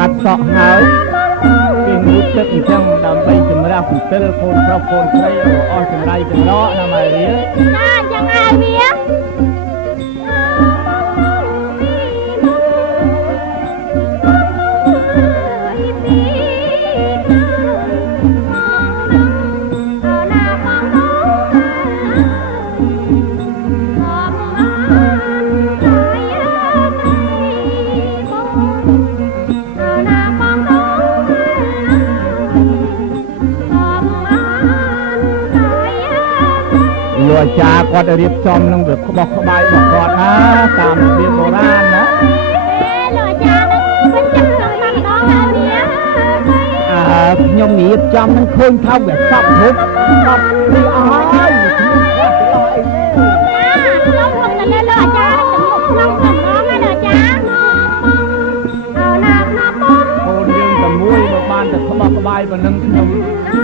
កាត់សក់ហើយគេងូតទឹកអញ្ចឹងដើម្បីសម្រាប់ពន្ទិលកូនប្រុសកូនស្រីអស់ចម្រៃចម្រោណាម៉ែរៀលចាអញ្ចឹងហើយវាលោកអាចារ្យគាត់រៀបចំនឹងវាក្បោះក្បាយរបស់គាត់ណាតាមរបៀបបុរាណណាលោកអាចារ្យនឹងមិនចាក់ទៅម្ដងហើយវាខ្ញុំរៀបចំនឹងឃើញថាវាសពហុបសពនេះអស់ហើយខ្ញុំគាត់ទៅអីទេខ្ញុំហុកទៅលើលោកអាចារ្យទៅមុខក្នុងម្ដងណាលោកអាចារ្យកូនយើងតែមួយបើបានតែក្បោះក្បាយប៉ុណ្ណឹងខ្ញុំ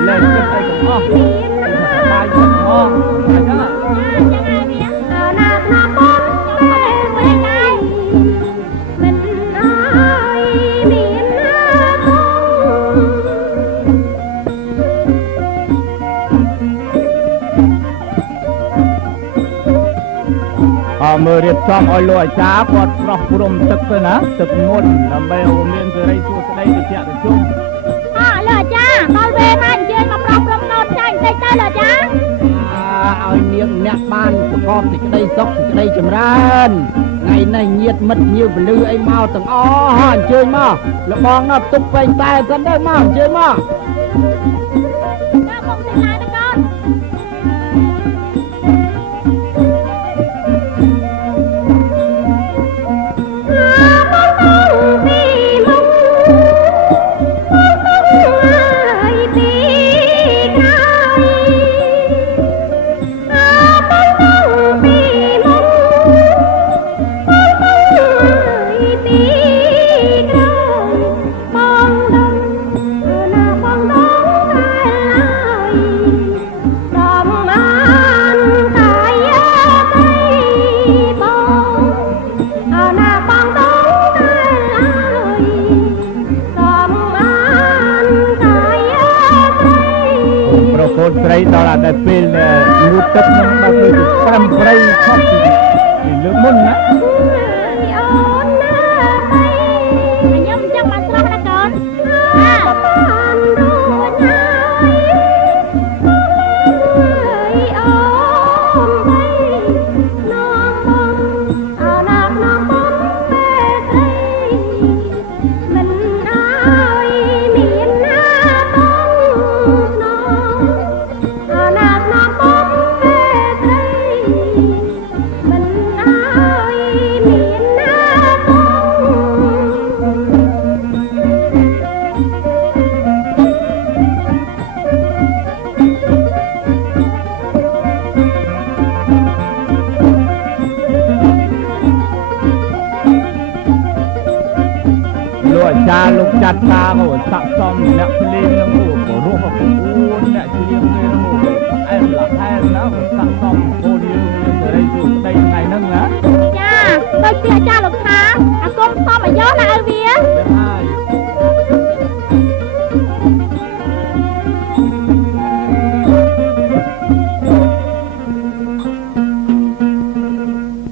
លែងគិតអីទាំងអស់ក្បាយទាំងអស់អញ្ចឹងមើលរៀបចំឲ្យលោកអាចារ្យគាត់ប្រោះព្រំទឹកទៅណាទឹកមុនដើម្បីឲ្យមានសេរីសួស្តីវិជ្ជៈជុំលោកអាចារ្យដល់វេលាអញ្ជើញមកប្រោះព្រំដោតចាញ់បន្តិចទៅលោកអាចារ្យឲ្យនាងអ្នកបានប្រកបសេចក្តីសុខសេចក្តីចម្រើនថ្ងៃនេះញាតិមិត្តញៀវពលឺអីមកទាំងអស់អញ្ជើញមកលបងណាទុកពេញតែសិនទៅមកអញ្ជើញមកចាំមកទីឡាយទៅកូនស្រីដល់តែពេលងូតទឹកនឹងបើដូចត្រឹមព្រៃខប់ពីលើមុនណាអូនណាខ្ញុំចង់បានស្រស់ណាកូនបានរួចហើយអូនបីน้องបងเอาណាក់น้องបងពេលស្រីមិនអើយមានណាបងน้องលោកចាលោកចាត់តាមកស័កសមអ្នកភ្លេងនឹង